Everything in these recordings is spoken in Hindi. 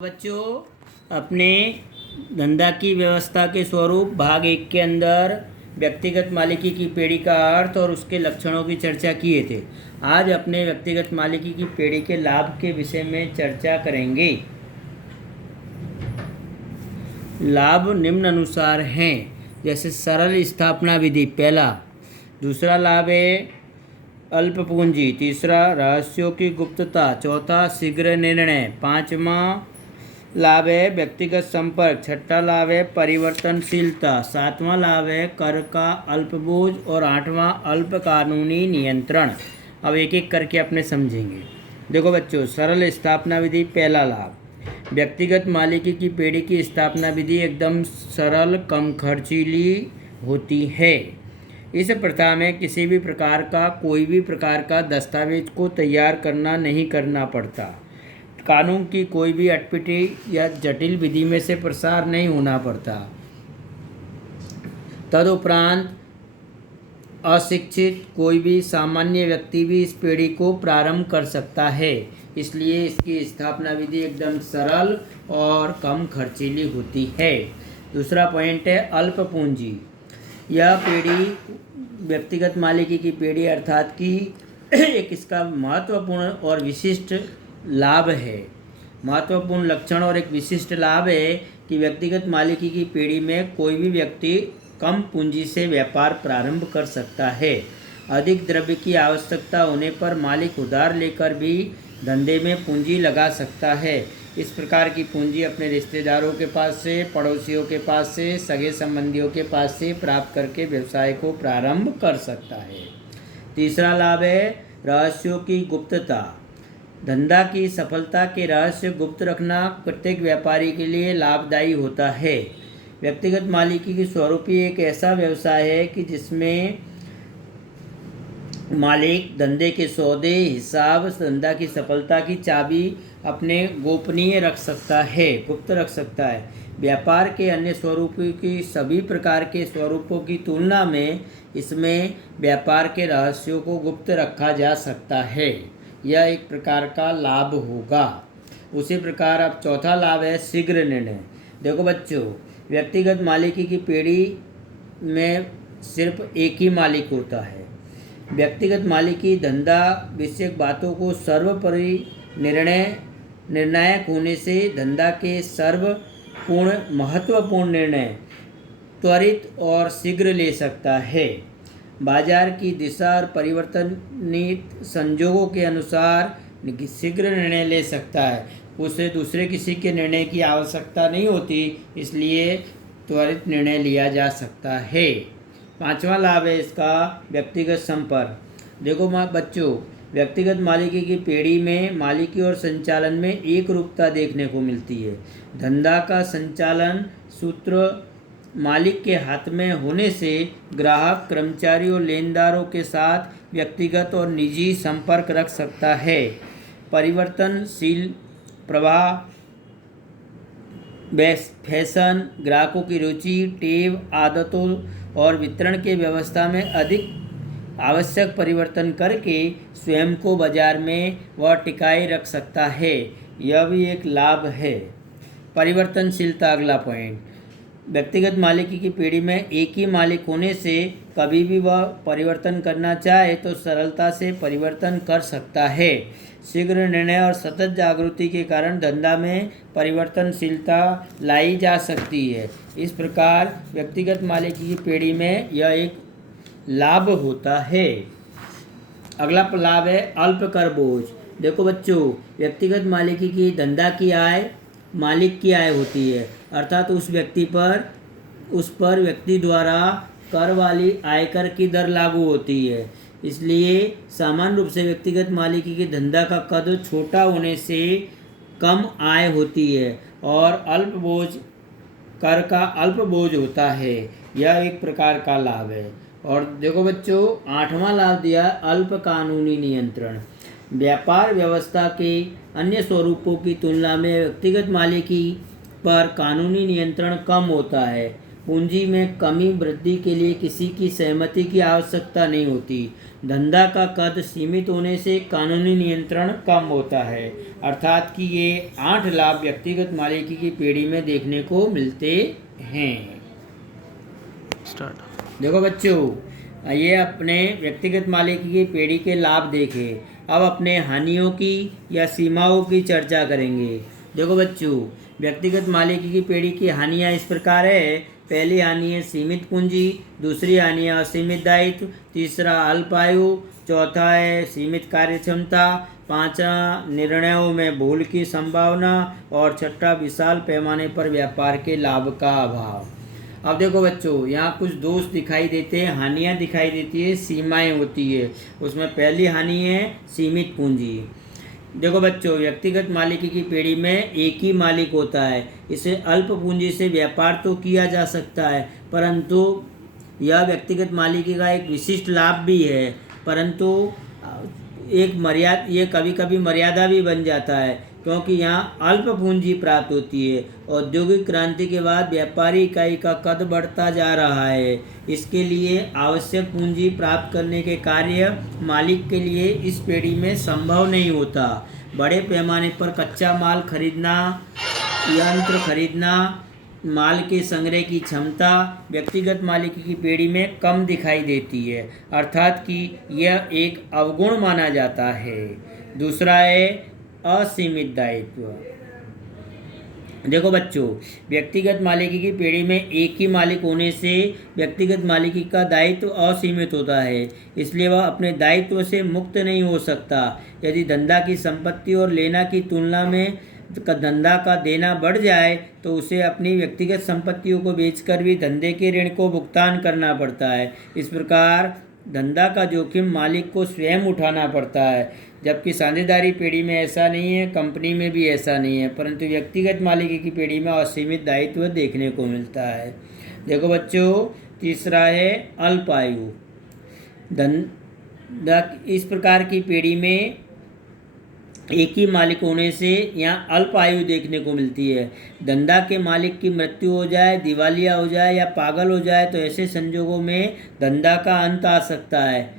बच्चों, अपने धंधा की व्यवस्था के स्वरूप भाग 1 के अंदर व्यक्तिगत मालिकी की पेड़ी का अर्थ और उसके लक्षणों की चर्चा किए थे। आज अपने व्यक्तिगत मालिकी की पेड़ी के लाभ के विषय में चर्चा करेंगे। लाभ निम्न अनुसार हैं, जैसे सरल स्थापना विधि पहला। दूसरा लाभ है अल्प पूंजी। तीसरा रहस्यों की गुप्तता। चौथा शीघ्र निर्णय। पांचवा लाभ है व्यक्तिगत संपर्क। छठा लाभ है परिवर्तनशीलता। सातवां लाभ है कर का अल्प बोझ और आठवां अल्प कानूनी नियंत्रण। अब एक एक करके अपने समझेंगे। देखो बच्चों, सरल स्थापना विधि पहला लाभ। व्यक्तिगत मालिकी की पेड़ी की स्थापना विधि एकदम सरल, कम खर्चीली होती है। इस प्रथा में किसी भी प्रकार का कोई भी प्रकार का दस्तावेज को तैयार नहीं करना पड़ता। कानून की कोई भी अटपटी या जटिल विधि में से प्रसार नहीं होना पड़ता। तदुपरांत अशिक्षित कोई भी सामान्य व्यक्ति भी इस पेड़ी को प्रारंभ कर सकता है। इसलिए इसकी स्थापना विधि एकदम सरल और कम खर्चीली होती है। दूसरा पॉइंट है अल्प पूंजी। यह पेड़ी व्यक्तिगत मालिकी की पेड़ी अर्थात कि एक इसका महत्वपूर्ण और विशिष्ट लाभ है। महत्वपूर्ण लक्षण और एक विशिष्ट लाभ है कि व्यक्तिगत मालिकी की पेड़ी में कोई भी व्यक्ति कम पूंजी से व्यापार प्रारंभ कर सकता है। अधिक द्रव्य की आवश्यकता होने पर मालिक उधार लेकर भी धंधे में पूंजी लगा सकता है। इस प्रकार की पूंजी अपने रिश्तेदारों के पास से, पड़ोसियों के पास से, सगे संबंधियों के पास से प्राप्त करके व्यवसाय को प्रारंभ कर सकता है। तीसरा लाभ है रहस्यों की गुप्तता। धंधा की सफलता के रहस्य गुप्त रखना प्रत्येक व्यापारी के लिए लाभदायी होता है। व्यक्तिगत मालिकी की स्वरूपी एक ऐसा व्यवसाय है कि जिसमें मालिक धंधे के सौदे, हिसाब, धंधा की सफलता की चाबी अपने गोपनीय रख सकता है, गुप्त रख सकता है। व्यापार के अन्य स्वरूपों की सभी प्रकार के स्वरूपों की तुलना में इसमें व्यापार के रहस्यों को गुप्त रखा जा सकता है। यह एक प्रकार का लाभ होगा। उसी प्रकार अब चौथा लाभ है शीघ्र निर्णय। देखो बच्चों, व्यक्तिगत मालिकी की पेड़ी में सिर्फ एक ही मालिक होता है। व्यक्तिगत मालिकी धंधा विषयक बातों को सर्वोपरि निर्णायक होने से धंधा के सर्वपूर्ण महत्वपूर्ण निर्णय त्वरित और शीघ्र ले सकता है। बाजार की दिशा और परिवर्तनित संजोगों के अनुसार शीघ्र निर्णय ले सकता है। उसे दूसरे किसी के निर्णय की आवश्यकता नहीं होती, इसलिए त्वरित निर्णय लिया जा सकता है। पांचवा लाभ है इसका व्यक्तिगत संपर्क। देखो बच्चों, व्यक्तिगत मालिकी की पेड़ी में मालिकी और संचालन में एक रूपता देखने को मिलती है। धंधा का संचालन सूत्र मालिक के हाथ में होने से ग्राहक, कर्मचारी और लेनदारों के साथ व्यक्तिगत और निजी संपर्क रख सकता है। परिवर्तनशील प्रवाह, फैशन, ग्राहकों की रुचि, टेव, आदतों और वितरण के व्यवस्था में अधिक आवश्यक परिवर्तन करके स्वयं को बाजार में वह टिकाए रख सकता है। यह भी एक लाभ है। परिवर्तनशीलता अगला पॉइंट। व्यक्तिगत मालिकी की पेड़ी में एक ही मालिक होने से कभी भी वह परिवर्तन करना चाहे तो सरलता से परिवर्तन कर सकता है। शीघ्र निर्णय और सतत जागृति के कारण धंधा में परिवर्तनशीलता लाई जा सकती है। इस प्रकार व्यक्तिगत मालिकी की पेड़ी में यह एक लाभ होता है। अगला लाभ है अल्प कर बोझ। देखो बच्चों, व्यक्तिगत मालिकी की धंधा की आय मालिक की आय होती है, अर्थात उस पर व्यक्ति द्वारा कर वाली आयकर की दर लागू होती है। इसलिए सामान्य रूप से व्यक्तिगत मालिकी के धंधा का कद छोटा होने से कम आय होती है और कर का अल्प बोझ होता है। यह एक प्रकार का लाभ है। और देखो बच्चों, आठवां लाभ दिया अल्प कानूनी नियंत्रण। व्यापार व्यवस्था के अन्य स्वरूपों की तुलना में व्यक्तिगत मालिकी पर कानूनी नियंत्रण कम होता है। पूंजी में कमी वृद्धि के लिए किसी की सहमति की आवश्यकता नहीं होती। धंधा का कद सीमित होने से कानूनी नियंत्रण कम होता है। अर्थात कि ये 8 लाभ व्यक्तिगत मालिकी की पीढ़ी में देखने को मिलते हैं। देखो बच्चों, ये अपने व्यक्तिगत मालिकी की पीढ़ी के लाभ देखे। अब अपने हानियों की या सीमाओं की चर्चा करेंगे। देखो बच्चों, व्यक्तिगत मालिकी की पीढ़ी की हानियाँ इस प्रकार है। पहली हानि है सीमित पूंजी, दूसरी हानि है असीमित दायित्व, तीसरा अल्पायु, चौथा है सीमित कार्यक्षमता, पांचवा निर्णयों में भूल की संभावना और छठा विशाल पैमाने पर व्यापार के लाभ का अभाव। अब देखो बच्चों, यहाँ कुछ दोष दिखाई देते हैं, हानियाँ दिखाई देती है, सीमाएं होती है। उसमें पहली हानि है सीमित पूंजी। देखो बच्चों, व्यक्तिगत मालिकी की पीढ़ी में एक ही मालिक होता है। इसे अल्प पूंजी से व्यापार तो किया जा सकता है, परंतु यह व्यक्तिगत मालिकी का एक विशिष्ट लाभ भी है, परंतु ये कभी कभी मर्यादा भी बन जाता है, क्योंकि यहाँ अल्प पूंजी प्राप्त होती है। औद्योगिक क्रांति के बाद व्यापारी इकाई का कद बढ़ता जा रहा है। इसके लिए आवश्यक पूंजी प्राप्त करने के कार्य मालिक के लिए इस पीढ़ी में संभव नहीं होता। बड़े पैमाने पर कच्चा माल खरीदना, यंत्र खरीदना, माल के संग्रह की क्षमता व्यक्तिगत मालिकी की पीढ़ी में कम दिखाई देती है, अर्थात कि यह एक अवगुण माना जाता है। दूसरा है असीमित दायित्व। देखो बच्चों, व्यक्तिगत मालिकी की पीढ़ी में एक ही मालिक होने से व्यक्तिगत मालिकी का दायित्व असीमित होता है, इसलिए वह अपने दायित्व से मुक्त नहीं हो सकता। यदि धंधा की संपत्ति और लेना की तुलना में धंधा का देना बढ़ जाए तो उसे अपनी व्यक्तिगत संपत्तियों को बेचकर भी धंधे के ऋण को भुगतान करना पड़ता है। इस प्रकार धंधा का जोखिम मालिक को स्वयं उठाना पड़ता है, जबकि साझेदारी पीढ़ी में ऐसा नहीं है, कंपनी में भी ऐसा नहीं है, परंतु व्यक्तिगत मालिकी की पीढ़ी में असीमित दायित्व देखने को मिलता है। देखो बच्चों, तीसरा है अल्पायु। धंधा इस प्रकार की पीढ़ी में एक ही मालिक होने से यहाँ अल्प आयु देखने को मिलती है। धंधा के मालिक की मृत्यु हो जाए, दिवालिया हो जाए या पागल हो जाए तो ऐसे संजोगों में धंधा का अंत आ सकता है।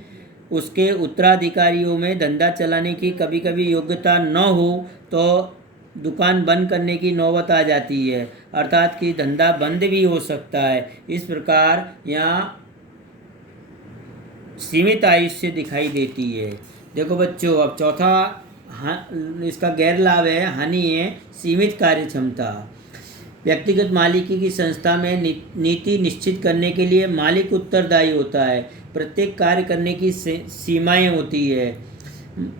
उसके उत्तराधिकारियों में धंधा चलाने की कभी कभी योग्यता न हो तो दुकान बंद करने की नौबत आ जाती है, अर्थात कि धंधा बंद भी हो सकता है। इस प्रकार यहाँ सीमित आयुष्य दिखाई देती है। देखो बच्चों, अब चौथा इसका गैर लाभ है, हानि है सीमित कार्यक्षमता। व्यक्तिगत मालिकी की संस्था में नीति निश्चित करने के लिए मालिक उत्तरदायी होता है। प्रत्येक कार्य करने की सीमाएं होती है।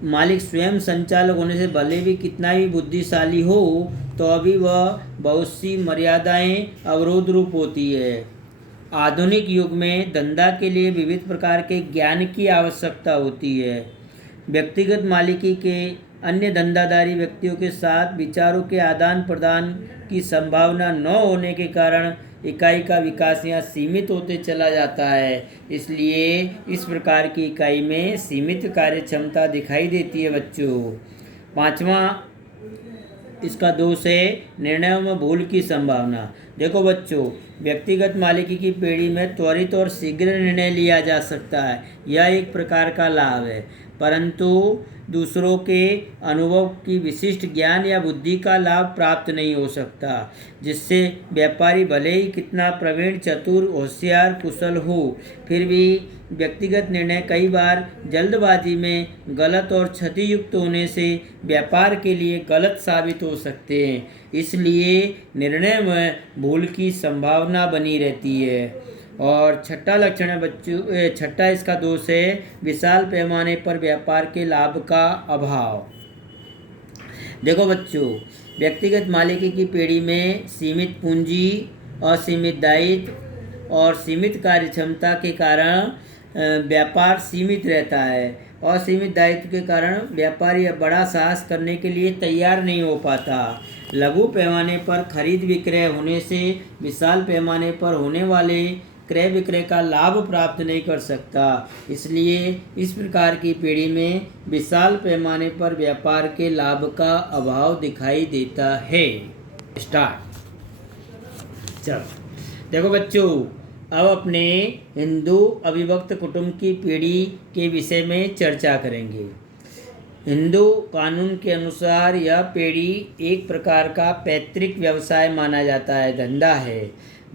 मालिक स्वयं संचालक होने से भले भी कितना भी बुद्धिशाली हो तो अभी वह बहुत सी मर्यादाएं अवरोध रूप होती है। आधुनिक युग में धंधा के लिए विविध प्रकार के ज्ञान की आवश्यकता होती है। व्यक्तिगत मालिकी के अन्य धंधादारी व्यक्तियों के साथ विचारों के आदान प्रदान की संभावना न होने के कारण इकाई का विकास यहाँ सीमित होते चला जाता है। इसलिए इस प्रकार की इकाई में सीमित कार्यक्षमता दिखाई देती है बच्चों। पांचवा इसका दोष है निर्णयों में भूल की संभावना। देखो बच्चों, व्यक्तिगत मालिकी की पीढ़ी में त्वरित और शीघ्र निर्णय लिया जा सकता है, यह एक प्रकार का लाभ है, परंतु दूसरों के अनुभव की विशिष्ट ज्ञान या बुद्धि का लाभ प्राप्त नहीं हो सकता, जिससे व्यापारी भले ही कितना प्रवीण, चतुर, होशियार, कुशल हो, फिर भी व्यक्तिगत निर्णय कई बार जल्दबाजी में गलत और क्षतियुक्त होने से व्यापार के लिए गलत साबित हो सकते हैं। इसलिए निर्णय में भूल की संभावना बनी रहती है। और छठा लक्षण है बच्चों, छठा इसका दोष है विशाल पैमाने पर व्यापार के लाभ का अभाव। देखो बच्चों, व्यक्तिगत मालिकी की पीढ़ी में सीमित पूंजी, असीमित दायित्व और सीमित कार्यक्षमता के कारण व्यापार सीमित रहता है। असीमित दायित्व के कारण व्यापारी बड़ा साहस करने के लिए तैयार नहीं हो पाता। लघु पैमाने पर खरीद विक्रय होने से विशाल पैमाने पर होने वाले क्रय विक्रय का लाभ प्राप्त नहीं कर सकता। इसलिए इस प्रकार की पीढ़ी में विशाल पैमाने पर व्यापार के लाभ का अभाव दिखाई देता है। स्टार्ट। चल देखो बच्चों, अब अपने हिंदू अविभक्त कुटुंब की पीढ़ी के विषय में चर्चा करेंगे। हिंदू कानून के अनुसार यह पीढ़ी एक प्रकार का पैतृक व्यवसाय माना जाता है, धंधा है।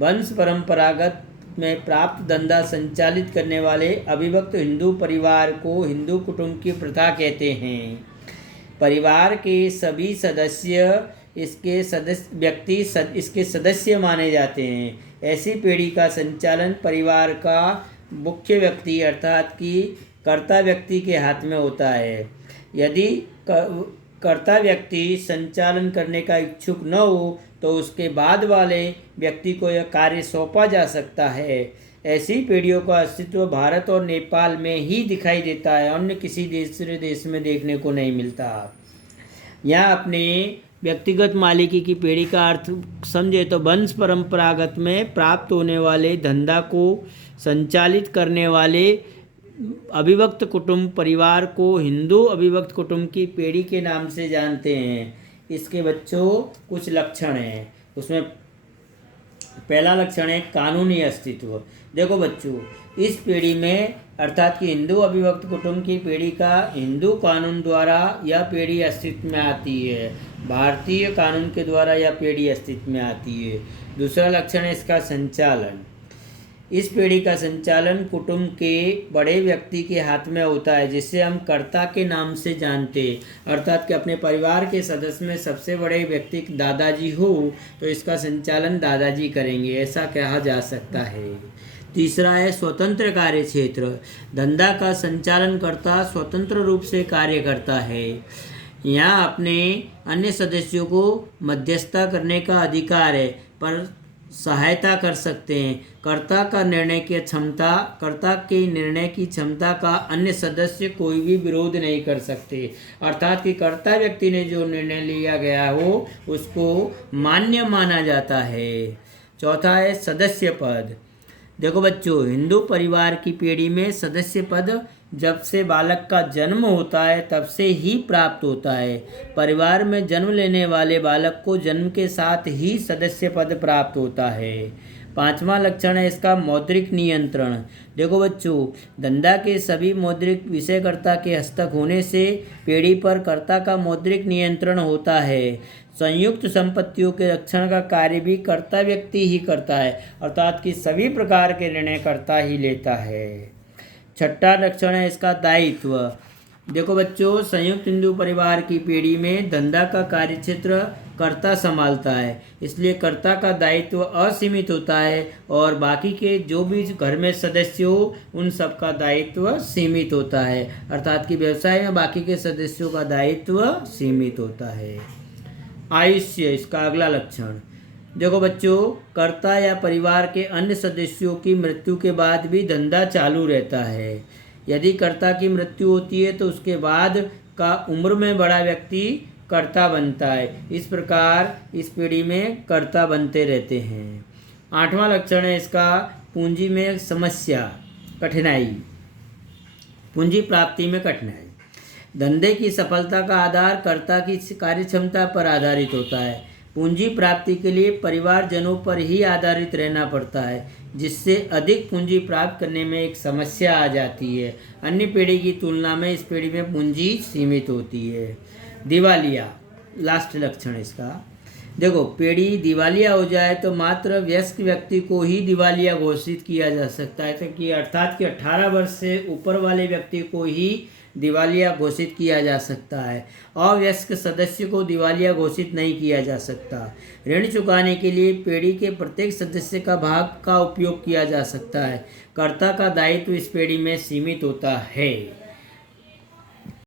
वंश परंपरागत में प्राप्त धंधा संचालित करने वाले अविभक्त हिंदू परिवार को हिंदू कुटुंब की प्रथा कहते हैं। परिवार के सभी सदस्य इसके सदस्य माने जाते हैं। ऐसी पीढ़ी का संचालन परिवार का मुख्य व्यक्ति अर्थात कि कर्ता व्यक्ति के हाथ में होता है। यदि कर्ता व्यक्ति संचालन करने का इच्छुक न हो तो उसके बाद वाले व्यक्ति को यह कार्य सौंपा जा सकता है। ऐसी पीढ़ियों का अस्तित्व भारत और नेपाल में ही दिखाई देता है, अन्य किसी दूसरे देश में देखने को नहीं मिलता। यहाँ अपने व्यक्तिगत मालिकी की पीढ़ी का अर्थ समझे तो वंश परंपरागत में प्राप्त होने वाले धंधा को संचालित करने वाले अविभक्त कुटुंब परिवार को हिंदू अविभक्त कुटुंब की पीढ़ी के नाम से जानते हैं। इसके बच्चों कुछ लक्षण हैं। उसमें पहला लक्षण है कानूनी अस्तित्व। देखो बच्चों, इस पीढ़ी में अर्थात कि हिंदू अविभक्त कुटुंब की पीढ़ी का हिंदू कानून द्वारा यह पीढ़ी अस्तित्व में आती है। भारतीय कानून के द्वारा यह पीढ़ी अस्तित्व में आती है। दूसरा लक्षण है इसका संचालन। इस पीढ़ी का संचालन कुटुंब के बड़े व्यक्ति के हाथ में होता है, जिसे हम कर्ता के नाम से जानते हैं। अर्थात कि अपने परिवार के सदस्य में सबसे बड़े व्यक्ति दादाजी हो तो इसका संचालन दादाजी करेंगे, ऐसा कहा जा सकता है। तीसरा है स्वतंत्र कार्य क्षेत्र। धंधा का संचालन कर्ता स्वतंत्र रूप से कार्य करता है। यहाँ अपने अन्य सदस्यों को मध्यस्थता करने का अधिकार है, पर सहायता कर सकते हैं। कर्ता के निर्णय की क्षमता का अन्य सदस्य कोई भी विरोध नहीं कर सकते। अर्थात कि कर्ता व्यक्ति ने जो निर्णय लिया गया हो उसको मान्य माना जाता है। चौथा है सदस्य पद। देखो बच्चों, हिंदू परिवार की पीढ़ी में सदस्य पद जब से बालक का जन्म होता है तब से ही प्राप्त होता है। परिवार में जन्म लेने वाले बालक को जन्म के साथ ही सदस्य पद प्राप्त होता है। पांचवा लक्षण है इसका मौद्रिक नियंत्रण। देखो बच्चों, धंधा के सभी मौद्रिक विषयकर्ता के हस्तक होने से पीढ़ी पर कर्ता का मौद्रिक नियंत्रण होता है। संयुक्त संपत्तियों के रक्षण का कार्य भी कर्ता व्यक्ति ही करता है, अर्थात कि सभी प्रकार के निर्णय कर्ता ही लेता है। छठा लक्षण है इसका दायित्व। देखो बच्चों, संयुक्त हिंदू परिवार की पीढ़ी में धंधा का कार्यक्षेत्र कर्ता संभालता है, इसलिए कर्ता का दायित्व असीमित होता है और बाकी के जो भी घर में सदस्य हो उन सब का दायित्व सीमित होता है। अर्थात कि व्यवसाय में बाकी के सदस्यों का दायित्व सीमित होता है। आयुष्य इसका अगला लक्षण। देखो बच्चों, कर्ता या परिवार के अन्य सदस्यों की मृत्यु के बाद भी धंधा चालू रहता है। यदि कर्ता की मृत्यु होती है तो उसके बाद का उम्र में बड़ा व्यक्ति कर्ता बनता है। इस प्रकार इस पीढ़ी में कर्ता बनते रहते हैं। आठवां लक्षण है इसका पूंजी में समस्या, कठिनाई। पूंजी प्राप्ति में कठिनाई। धंधे की सफलता का आधार कर्ता की कार्यक्षमता पर आधारित होता है। पूंजी प्राप्ति के लिए परिवारजनों पर ही आधारित रहना पड़ता है, जिससे अधिक पूंजी प्राप्त करने में एक समस्या आ जाती है। अन्य पीढ़ी की तुलना में इस पीढ़ी में पूंजी सीमित होती है। दिवालिया, लास्ट लक्षण इसका। देखो, पीढ़ी दिवालिया हो जाए तो मात्र वयस्क व्यक्ति को ही दिवालिया घोषित किया जा सकता है, क्योंकि अर्थात कि 18 वर्ष से ऊपर वाले व्यक्ति को ही दिवालिया घोषित किया जा सकता है। अवयस्क सदस्य को दिवालिया घोषित नहीं किया जा सकता। ऋण चुकाने के लिए पीढ़ी के प्रत्येक सदस्य का भाग का उपयोग किया जा सकता है। कर्ता का दायित्व इस पीढ़ी में सीमित होता है।